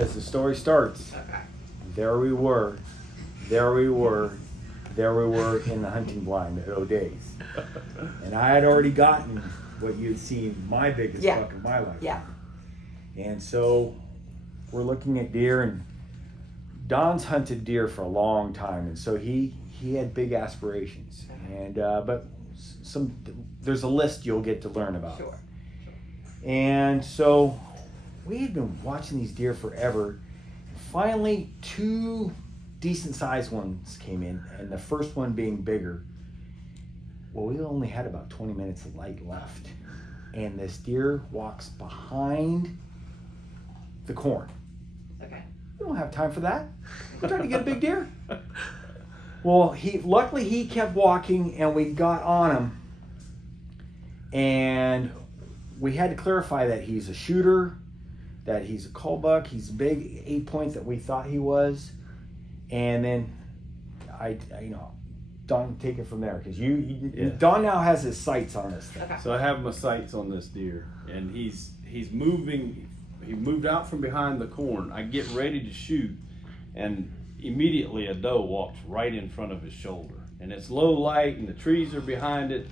as the story starts, there we were in the hunting blind at O'Day's. And I had already gotten what you'd seen my biggest buck of my life. Yeah. And so we're looking at deer, and Don's hunted deer for a long time, and so he had big aspirations. And but there's a list you'll get to learn about. Sure. And so we had been watching these deer forever. Finally, two decent sized ones came in, and the first one being bigger. Well, we only had about 20 minutes of light left, and this deer walks behind the corn. Okay. We don't have time for that. We're trying to get a big deer. Well, luckily he kept walking, and we got on him, and we had to clarify that he's a shooter, that he's a cull buck, he's big, 8 points that we thought he was, and then Don, take it from there, because Don now has his sights on this thing. Okay. So I have my sights on this deer, and he's moving. He moved out from behind the corn. I get ready to shoot, and immediately a doe walks right in front of his shoulder, and it's low light, and the trees are behind it.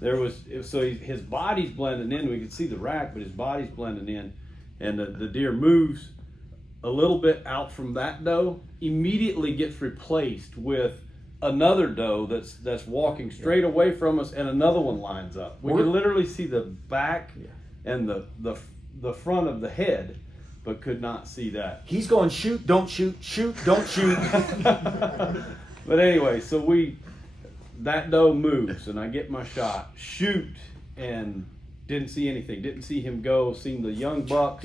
His body's blending in. We can see the rack, but his body's blending in, and the deer moves a little bit out from that doe, immediately gets replaced with another doe that's walking straight away from us, and another one lines up. We can literally see the back and the front of the head, but could not see that. He's going shoot, don't shoot, shoot, don't shoot. But anyway, so that doe moves, and I get my shot, shoot, and didn't see anything. Didn't see him go. Seen the young buck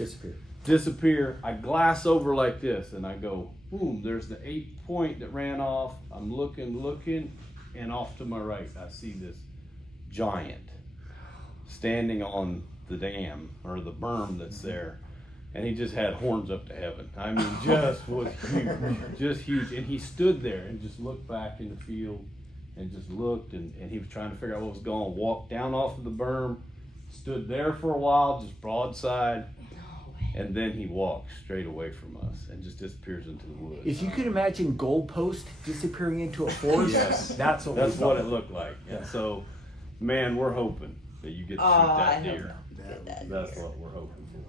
disappear. I glass over like this, and I go, boom, there's the 8 point that ran off. I'm looking, and off to my right, I see this giant standing on the dam, or the berm that's there. And he just had horns up to heaven. I mean, just was huge, just huge. And he stood there and just looked back in the field and just looked, and he was trying to figure out what was going on. Walked down off of the berm, stood there for a while, just broadside, and then he walks straight away from us and just disappears into the woods. If you could imagine goalpost disappearing into a forest, Yes. that's what it looked like. And so, man, we're hoping that you get to shoot that deer. That's what we're hoping for.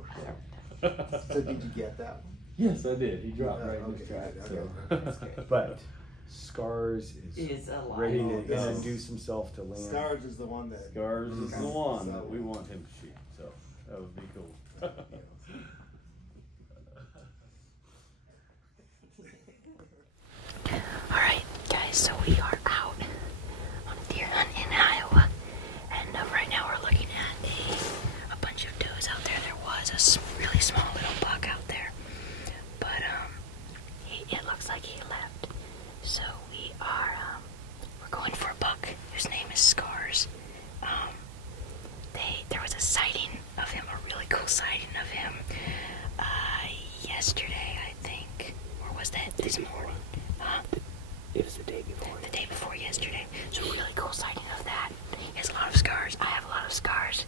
So did you get that one? Yes, I did. He dropped right in his track. But Scars is alive. ready to introduce himself to Liam. Scars is the one that. Scars is the one that we want him to shoot. So that would be cool. Alright guys, so we are out on a deer hunt in Iowa, and right now we're looking at a bunch of does out there. There was a really small little buck out there, but it looks like he left. So we're going for a buck whose name is Scars. There was a sighting of him, a really cool sighting of him yesterday, I think, or was that this morning? It was the day before. The day before yesterday. So a really cool sighting of that. He has a lot of scars. I have a lot of scars.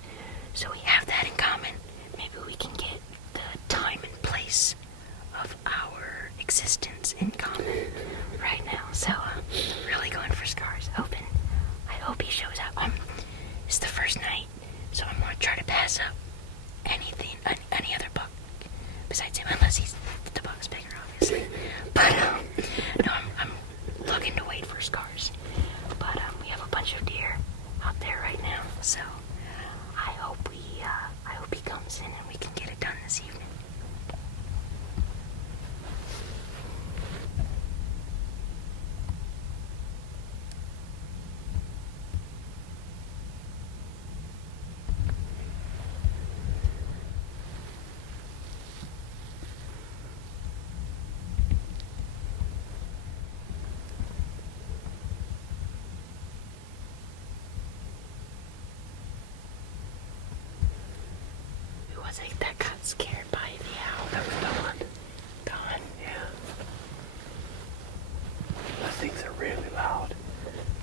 So we have that in common. Maybe we can get the time and place of our existence in common right now. So really going for Scars. I hope he shows up. It's the first night, so I'm gonna try to pass up any other buck besides him, unless the buck's bigger, obviously. But no, I'm looking to wait for Scars. But we have a bunch of deer out there right now, so I hope he comes in and we can get it done this evening. Who was it that got scared by the owl? That was Dawn. Dawn. Yeah. Those things are really loud.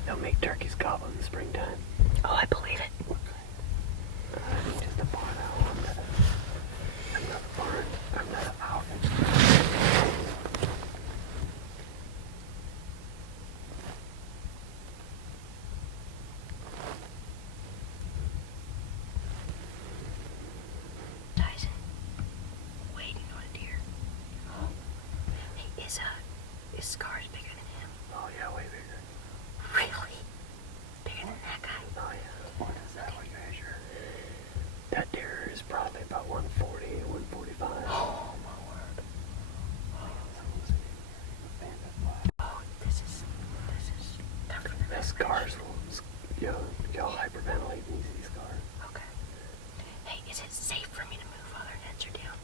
They'll make turkeys gobble in the springtime. Oh, I believe it. Just a barn owl. I'm not a barn. I'm not an owl. Is Scars bigger than him? Oh yeah, way bigger. Really? Bigger than that guy? Oh yeah. What does that one measure? That deer is probably about 140, 145. Oh my word. Oh, this is tougher than The that. scars will, you'll hyperventilate when you see scars. Okay. Hey, is it safe for me to move while their nets are down?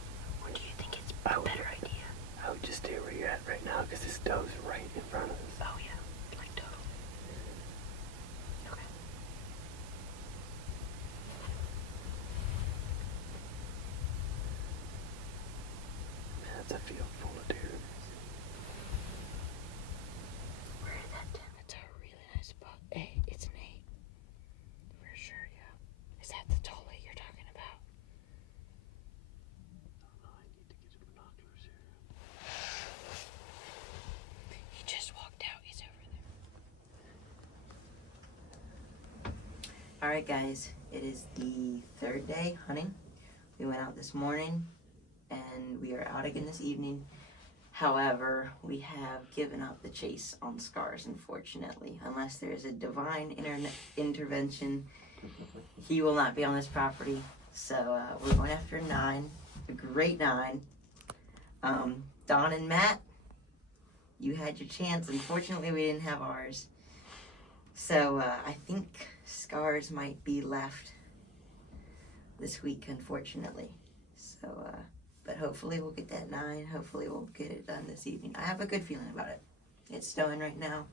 Or do you think it's I a would- better idea? I would just stay where you're at right now because this doe's right in front of us. Oh yeah, like totally. Okay. Man, that's a field full of deer. Where did that down? That's a really nice spot. Hey, it's an 8. For sure, yeah. Is that the tall 8 you're talking about? I need to get some binoculars here. He just walked out. He's over there. Alright guys, it is the 3rd day hunting. We went out this morning and we are out again this evening. However, we have given up the chase on Scars, unfortunately. Unless there is a divine intervention, he will not be on this property. So we're going after a 9, a great 9. Don and Matt, you had your chance. Unfortunately, we didn't have ours. So I think Scars might be left this week, unfortunately. So, but hopefully we'll get that 9. Hopefully we'll get it done this evening. I have a good feeling about it. It's snowing right now.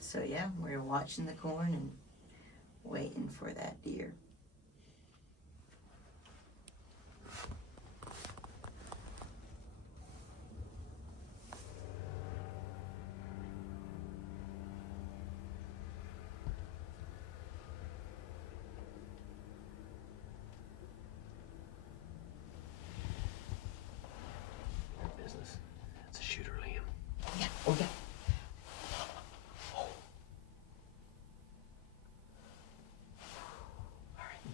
So yeah, we're watching the corn and waiting for that deer. Business. It's a shooter, Liam. Yeah, oh yeah.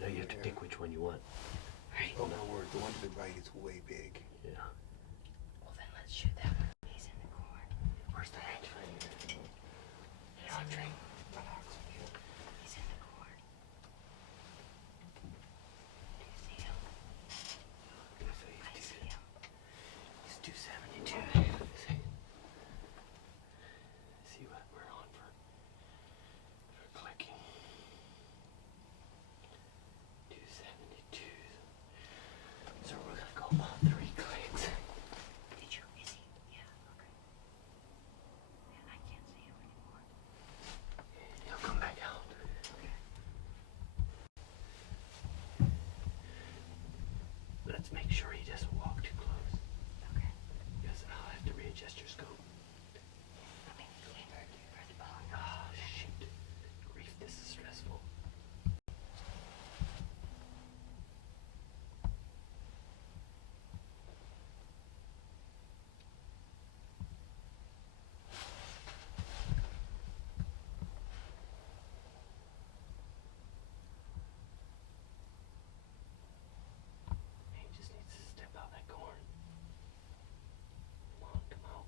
Now you have to pick which one you want. Oh my word, the one to the right is way big. Yeah. Well, then let's shoot that one. He's in the corn. Where's the range? He's in the corn. Do you see him? I see him. He's 272. See what we're on for clicking. 272. So we're gonna go about 3 clicks. Did you? Is he? Yeah, okay. Man, I can't see him anymore. He'll come back out. Let's make sure he doesn't walk too close. Okay. Because I'll have to readjust your scope. I mean, further behind. Ah, shoot. Grief, this is stressful. He just needs to step out that corn. Come on, come out.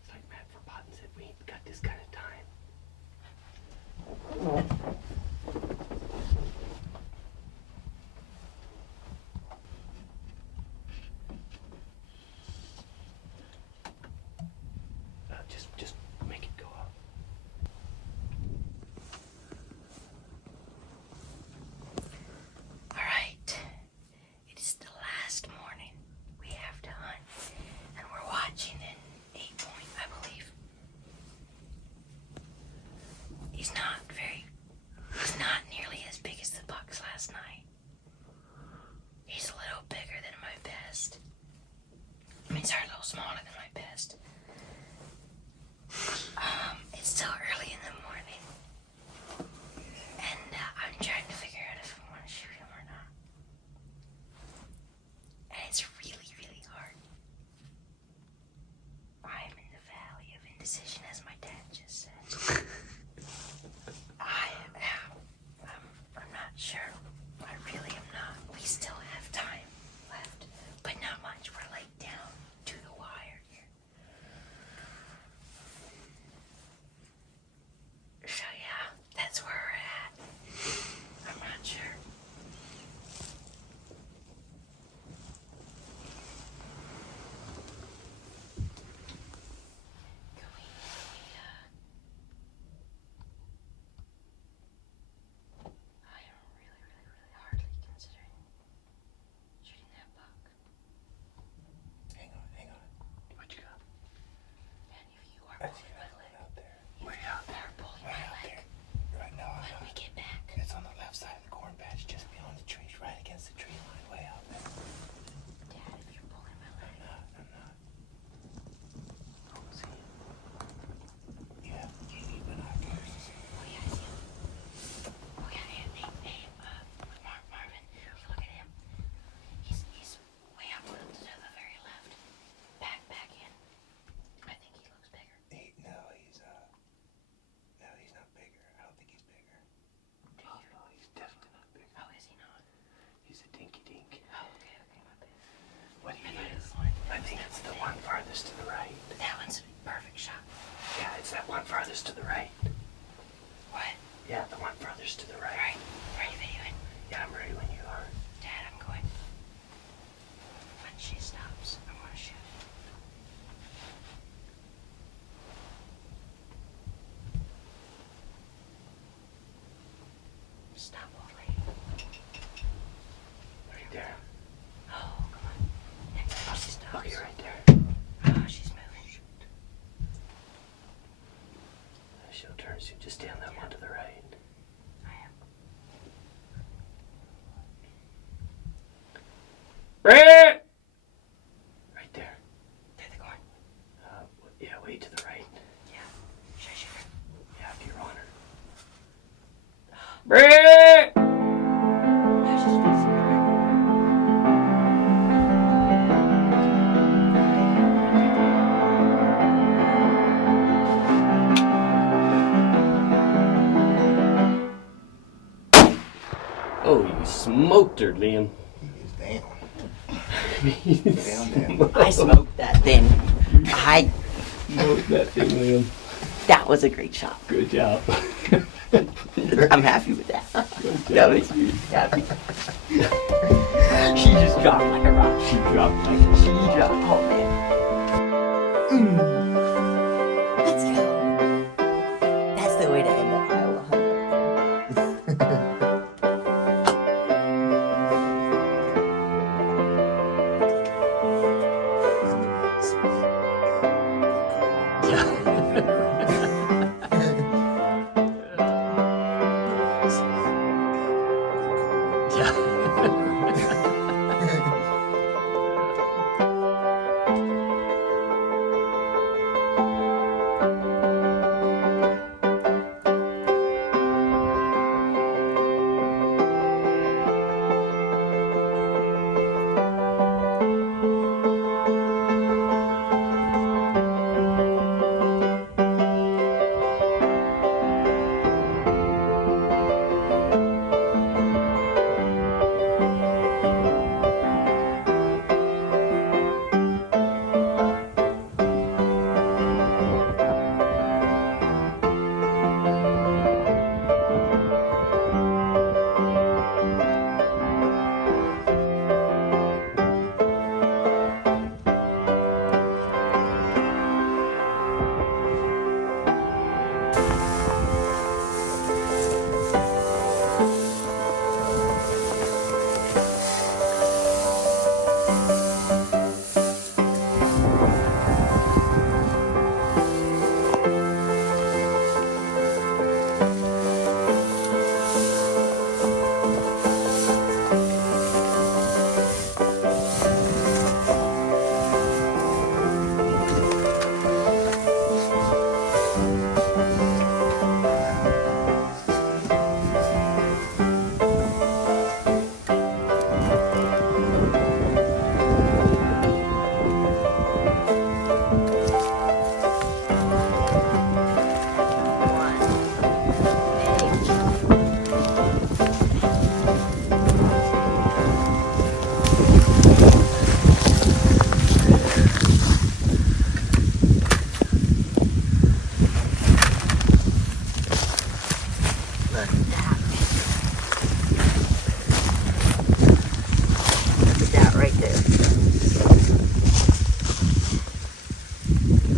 It's like Matt Verboten said, we ain't got this kind of time. Just make it go up. All right. It is the last morning we have to hunt, and we're watching an 8-point, I believe. He's not nearly as big as the bucks last night. He's a little bigger than my best. I mean, sorry, a little smaller than my best. It's still early in the morning, and I'm trying to figure out if I want to shoot him or not. And it's really, really hard. I'm in the valley of indecision, as my dad just said. I'm not sure. I really am not. We still have time left, but not much. We're laid down. furthest to the right. What? Yeah, the one furthest to the right. Right. Are you videoing? Yeah, I'm ready when you are. Dad, I'm going. When she stops, I'm gonna shoot. Stop, old lady. Right there. Oh, come on. Next time she stops. Okay, right there. Oh, she's moving. She'll turn soon. Just stay on that one to the right. I am. Right there. Through the corn. Yeah, way to the right. Yeah. Should I shoot her? Yeah, after you're on her. No, she's facing me right. Oh, you smoked her, Liam. He's down. Down. I smoked that thing. Smoked that thing, Liam. That was a great shot. Good job. I'm happy with that. Good That job. makes me happy. She just dropped like a rock. She dropped like She dropped. Oh man. Let's go. That's the way to end the Iowa hunt.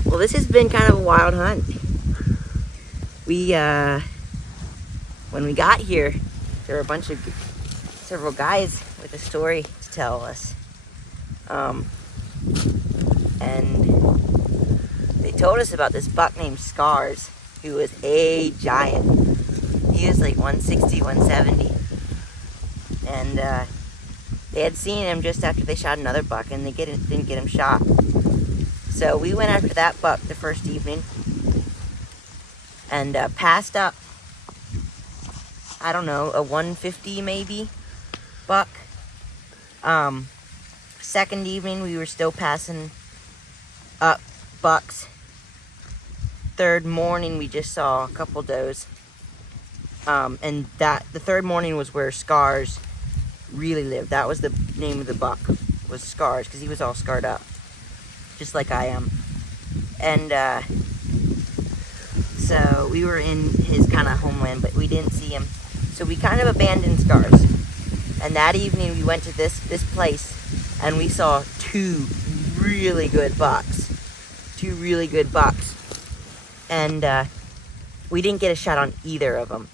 Well, this has been kind of a wild hunt. We, when we got here, there were several guys with a story to tell us. And they told us about this buck named Scars, who was a giant. He was like 160, 170. And they had seen him just after they shot another buck, and they didn't get him shot. So we went after that buck the first evening and passed up, I don't know, a 150 maybe buck. Second evening we were still passing up bucks. Third morning we just saw a couple does. And the third morning was where Scars really lived. That was the name of the buck, was Scars, because he was all scarred up, just like I am. And So we were in his kind of homeland, but we didn't see him. So we kind of abandoned Scars. And that evening we went to this place and we saw two really good bucks. And we didn't get a shot on either of them.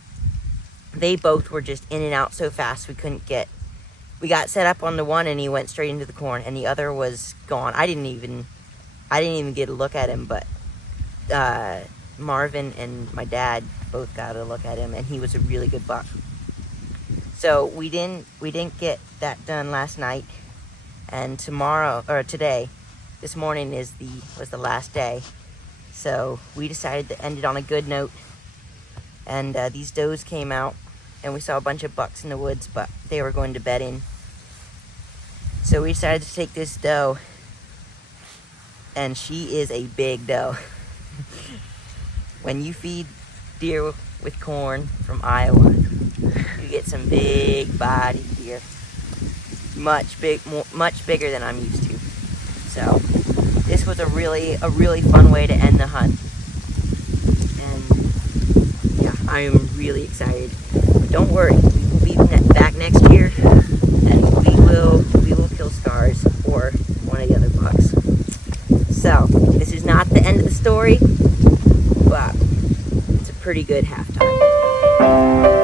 They both were just in and out so fast we got set up on the one and he went straight into the corn and the other was gone. I didn't even get a look at him, but Marvin and my dad both got a look at him and he was a really good buck. So we didn't get that done last night, and today, this morning was the last day. So we decided to end it on a good note. And these does came out, and we saw a bunch of bucks in the woods, but they were going to bed in. So we decided to take this doe, and she is a big doe. When you feed deer with corn from Iowa, you get some big body deer, much bigger than I'm used to. So this was a really fun way to end the hunt, and yeah, I am really excited. But don't worry, we will be back next year, and we will kill Scars or one of the other bucks. So this is not the end of the story, but it's a pretty good halftime.